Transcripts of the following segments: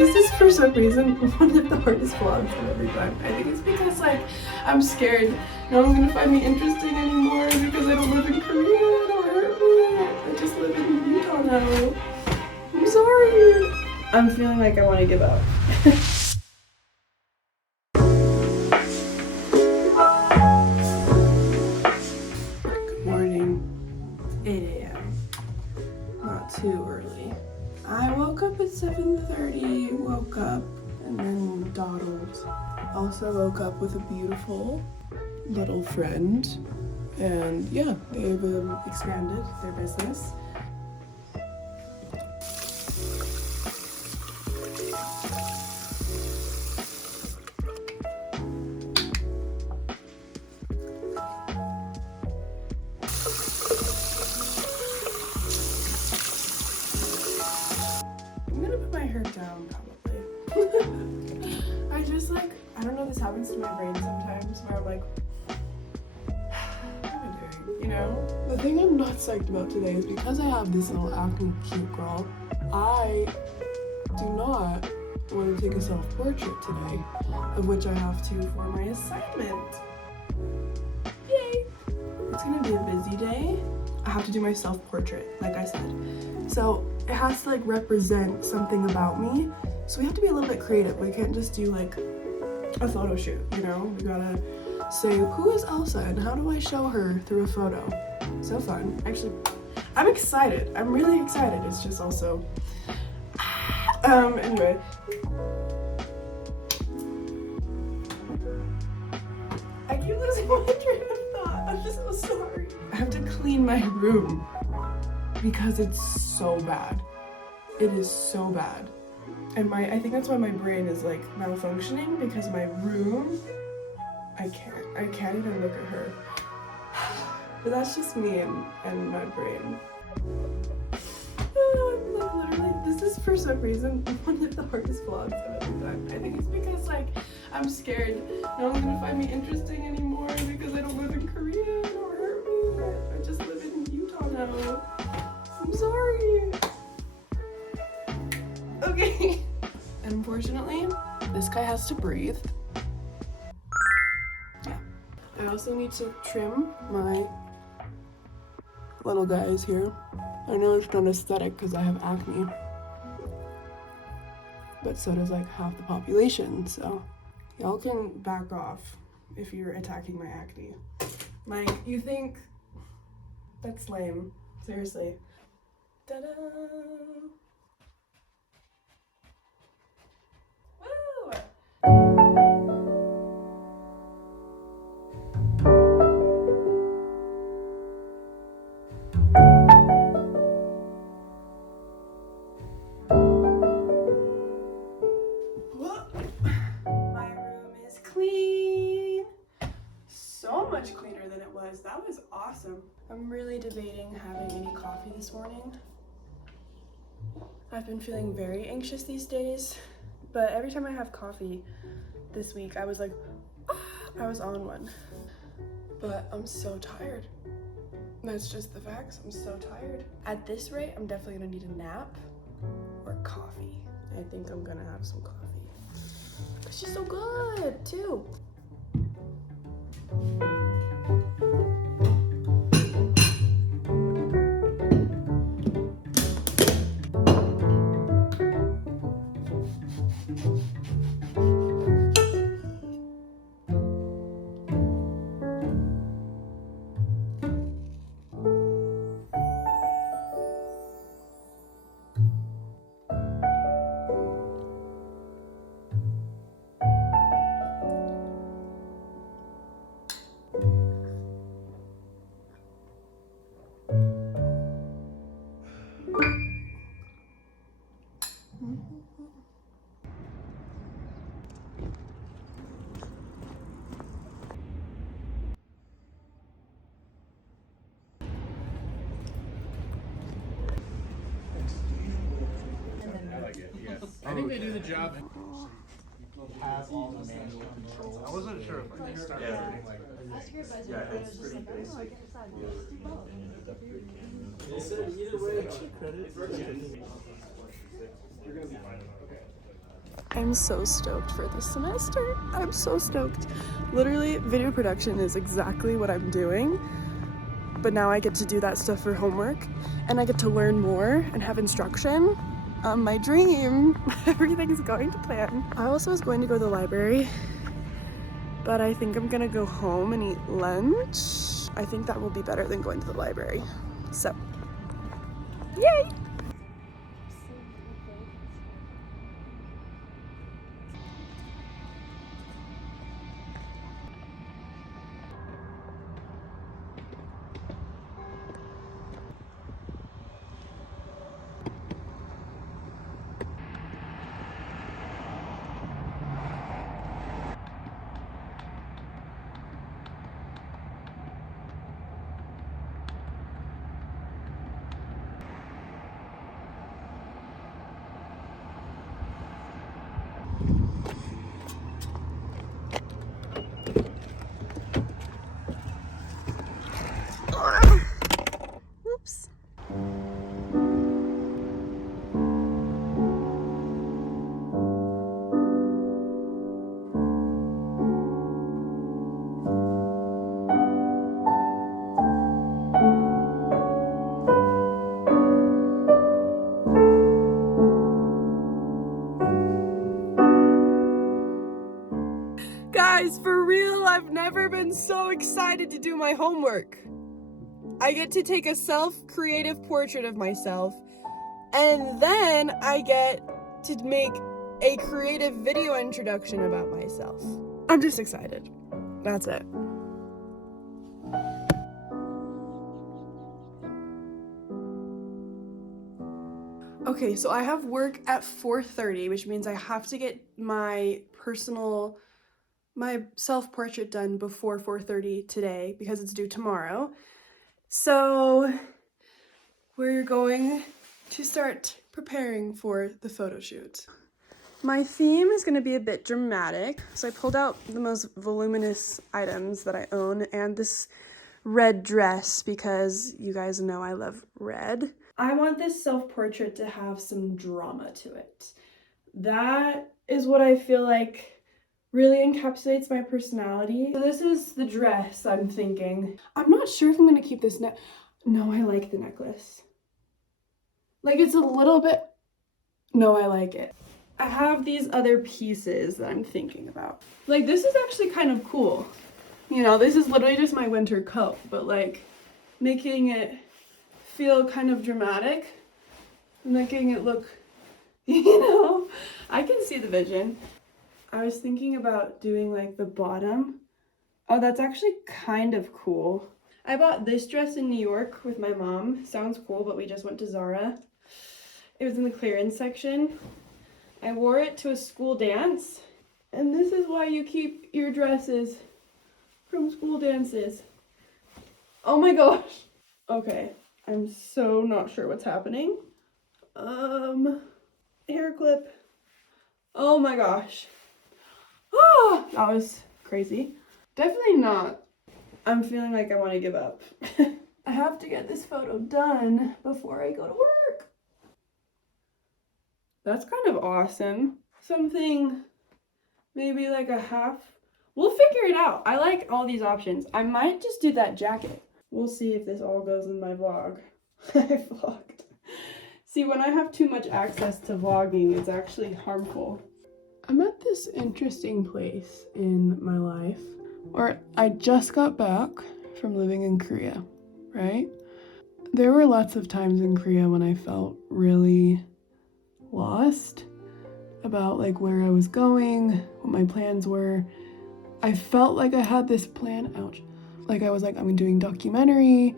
This is for some reason one of the hardest vlogs I've ever done. I think it's because like I'm scared no one's gonna find me interesting anymore because I don't live in Korea. Don't hurt me. I just live in Utah now. I'm sorry. I'm feeling like I want to give up. Good morning. 8 a.m. Not too early. I woke up at 7:30, woke up and then dawdled. Also woke up with a beautiful little friend, and yeah, they've expanded their business. I'm gonna put my hair down probably. I don't know, this happens to my brain sometimes where I'm like, what am I doing, you know? The thing I'm not psyched about today is because I have this little acne cute girl, I do not want to take a self-portrait today, of which I have to for my assignment. Yay! It's gonna be a busy day. I have to do my self-portrait, like I said. So it has to like represent something about me. So we have to be a little bit creative. We can't just do like a photo shoot, you know? We gotta say, who is Elsa and how do I show her through a photo? So fun. Actually, I'm excited. I'm really excited. It's just also, anyway. I keep losing my train of thought. I'm just so sorry. I have to clean my room because it's so bad. It is so bad. And I think that's why my brain is like malfunctioning, because my room, I can't even look at her. But that's just me and my brain. Literally, this is for some reason one of the hardest vlogs I've ever done. I think it's because like I'm scared no one's gonna find me interesting anymore because I don't live in Korea. Don't hurt me. I just live in Utah now. I'm sorry. Okay. And unfortunately, this guy has to breathe. Yeah. I also need to trim my little guys here. I know it's not aesthetic because I have acne, but so does like half the population, so y'all can back off if you're attacking my acne. Like, you think that's lame. Seriously. Ta-da! My room is clean. So much cleaner than it was. That was awesome. I'm really debating having any coffee this morning. I've been feeling very anxious these days, but every time I have coffee this week, I was like, I was on one. But I'm so tired. That's just the facts. I'm so tired. At this rate, I'm definitely gonna need a nap or coffee. I think I'm gonna have some coffee. She's so good too. I think they do the job. Have all the manual controls. I wasn't sure if I could start everything like. Yeah, it's pretty basic. They said either way, credit. You're gonna be fine. Okay. I'm so stoked for this semester. I'm so stoked. Literally, video production is exactly what I'm doing, but now I get to do that stuff for homework, and I get to learn more and have instruction. My dream. Everything's going to plan. I also was going to go to the library, but I think I'm gonna go home and eat lunch. I think that will be better than going to the library. So, yay! Oops. Guys, for real, I've never been so excited to do my homework. I get to take a self-creative portrait of myself, and then I get to make a creative video introduction about myself. I'm just excited. That's it. Okay, so I have work at 4:30, which means I have to get my self-portrait done before 4:30 today because it's due tomorrow. So we're going to start preparing for the photo shoot. My theme is going to be a bit dramatic, so I pulled out the most voluminous items that I own and this red dress because you guys know I love red. I want this self-portrait to have some drama to it. That is what I feel like really encapsulates my personality. So this is the dress I'm thinking. I'm not sure if I'm gonna keep this No, I like the necklace. Like, it's a little bit... No, I like it. I have these other pieces that I'm thinking about. Like, this is actually kind of cool. You know, this is literally just my winter coat, but like, making it feel kind of dramatic, making it look, you know, I can see the vision. I was thinking about doing like the bottom. Oh, that's actually kind of cool. I bought this dress in New York with my mom. Sounds cool, but we just went to Zara. It was in the clearance section. I wore it to a school dance, and this is why you keep your dresses from school dances. Oh my gosh. Okay, I'm so not sure what's happening. Hair clip. Oh my gosh. Oh, that was crazy. Definitely not. I'm feeling like I want to give up. I have to get this photo done before I go to work. That's kind of awesome. Something, maybe like a half. We'll figure it out. I like all these options. I might just do that jacket. We'll see if this all goes in my vlog. I vlogged. See, when I have too much access to vlogging, it's actually harmful. I'm at this interesting place in my life where I just got back from living in Korea, right? There were lots of times in Korea when I felt really lost about like where I was going, what my plans were. I felt like I had this plan, ouch. Like I was like, I'm doing documentary,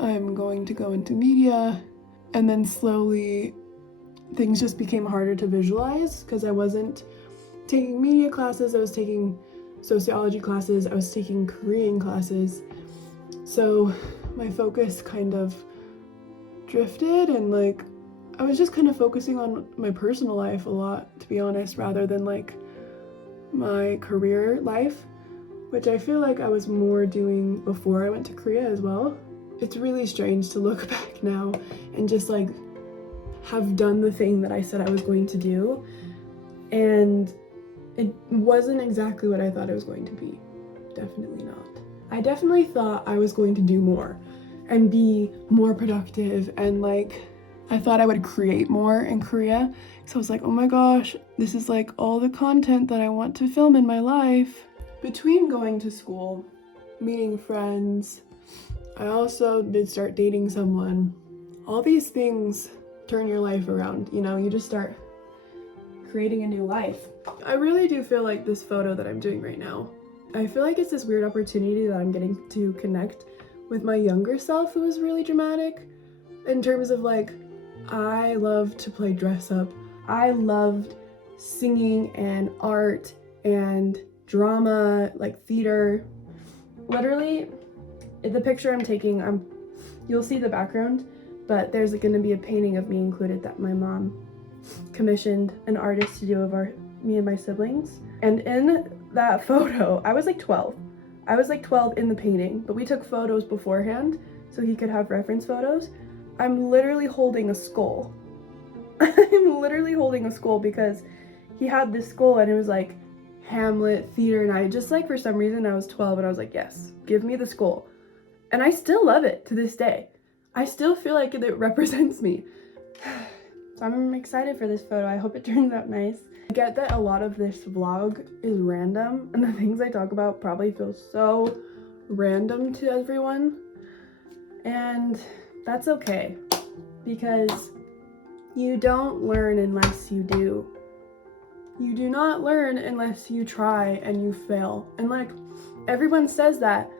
I'm going to go into media, and then slowly things just became harder to visualize because I wasn't taking media classes, I was taking sociology classes, I was taking Korean classes. So my focus kind of drifted, and like I was just kind of focusing on my personal life a lot, to be honest, rather than like my career life, which I feel like I was more doing before I went to Korea as well. It's really strange to look back now and just like have done the thing that I said I was going to do and it wasn't exactly what I thought it was going to be. Definitely not. I definitely thought I was going to do more and be more productive, and like I thought I would create more in Korea. So I was like, oh my gosh, this is like all the content that I want to film in my life. Between going to school, meeting friends, I also did start dating someone. All these things turn your life around, you know, you just start creating a new life. I really do feel like this photo that I'm doing right now, I feel like it's this weird opportunity that I'm getting to connect with my younger self, who was really dramatic in terms of like, I loved to play dress up. I loved singing and art and drama, like theater. Literally, the picture I'm taking, you'll see the background, but there's going to be a painting of me included that my mom commissioned an artist to do of me and my siblings. And in that photo, I was like 12. I was like 12 in the painting, but we took photos beforehand so he could have reference photos. I'm literally holding a skull. I'm literally holding a skull because he had this skull and it was like Hamlet, theater, and I just like, for some reason, I was 12 and I was like, yes, give me the skull. And I still love it to this day. I still feel like it represents me. So I'm excited for this photo. I hope it turns out nice. I get that a lot of this vlog is random, and the things I talk about probably feel so random to everyone. And that's okay, because you don't learn unless you do. You do not learn unless you try and you fail. And like, everyone says that,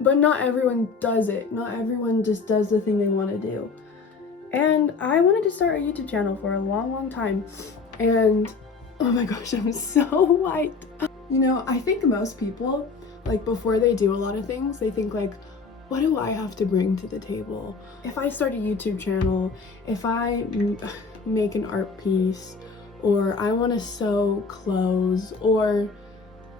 but not everyone does it. Not everyone just does the thing they want to do. And I wanted to start a YouTube channel for a long time. And oh my gosh, I'm so white. You know, I think most people, like before they do a lot of things, they think like, what do I have to bring to the table? If I start a YouTube channel, if I make an art piece, or I want to sew clothes, or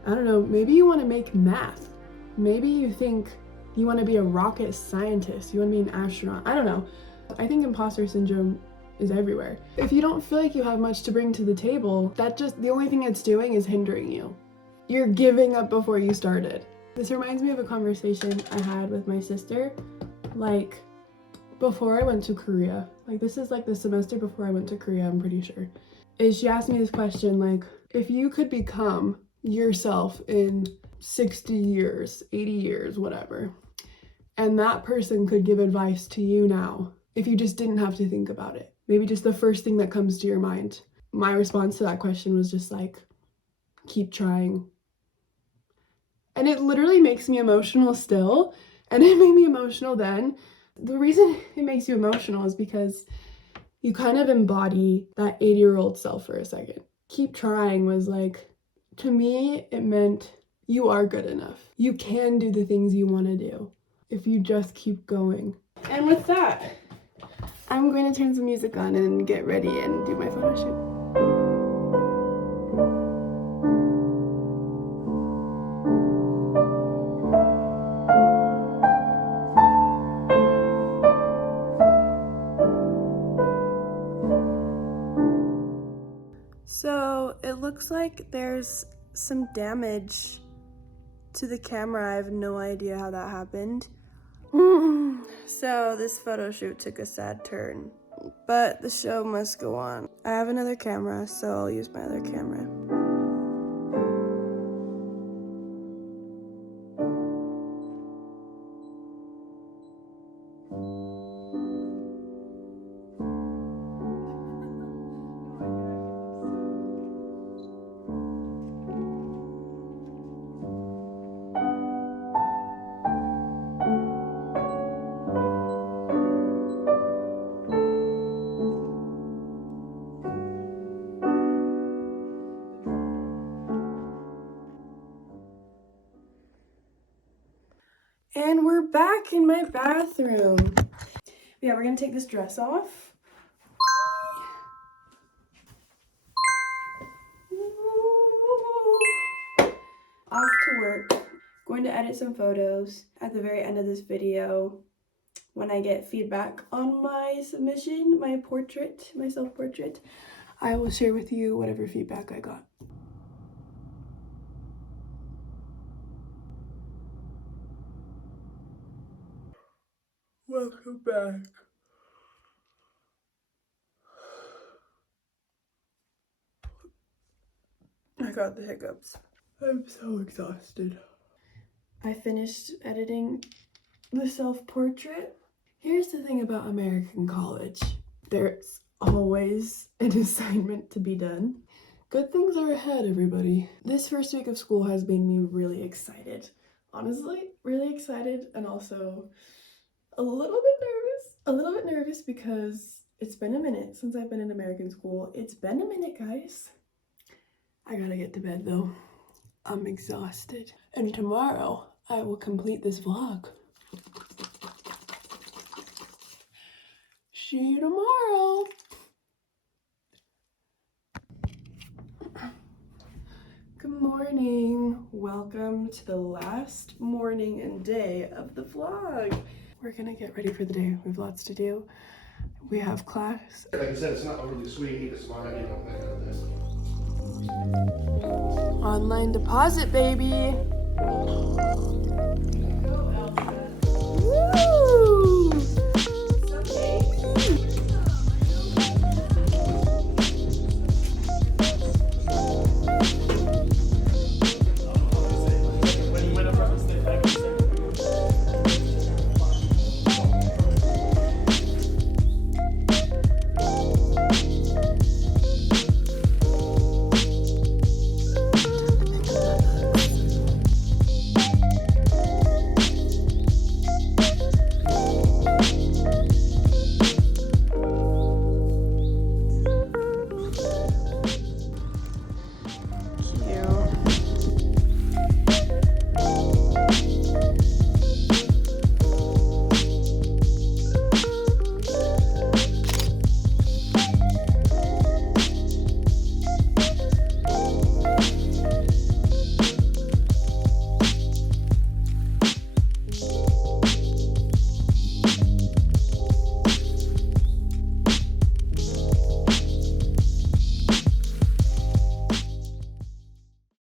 I don't know, maybe you want to make math. Maybe you think you want to be a rocket scientist, you want to be an astronaut. I don't know. I think imposter syndrome is everywhere. If you don't feel like you have much to bring to the table, the only thing it's doing is hindering you. You're giving up before you started. This reminds me of a conversation I had with my sister, like before I went to Korea. Like this is like the semester before I went to Korea, I'm pretty sure. She asked me this question, like, if you could become yourself in 60 years, 80 years, whatever, and that person could give advice to you now, if you just didn't have to think about it, maybe just the first thing that comes to your mind. My response to that question was just like, keep trying. And it literally makes me emotional still, and it made me emotional then. The reason it makes you emotional is because you kind of embody that 80-year-old self for a second. Keep trying was like, to me, it meant you are good enough. You can do the things you want to do if you just keep going. And with that, I'm going to turn some music on and get ready and do my photo shoot. So it looks like there's some damage to the camera. I have no idea how that happened. So this photo shoot took a sad turn, but the show must go on. I have another camera, so I'll use my other camera. And we're back in my bathroom. Yeah, we're gonna take this dress off. Off to work. Going to edit some photos at the very end of this video when I get feedback on my submission, my portrait, my self-portrait. I will share with you whatever feedback I got. Welcome back. I got the hiccups. I'm so exhausted. I finished editing the self-portrait. Here's the thing about American college. There's always an assignment to be done. Good things are ahead, everybody. This first week of school has made me really excited. Honestly, really excited, and also a little bit nervous. A little bit nervous because it's been a minute since I've been in American school. It's been a minute, guys. I gotta get to bed though. I'm exhausted. And tomorrow, I will complete this vlog. See you tomorrow. Good morning. Welcome to the last morning and day of the vlog. We're gonna get ready for the day. We have lots to do. We have class. Like I said, it's not overly sweet, it's not, you know, that kind of thing. Online deposit, baby. Go, Elsa. Woo!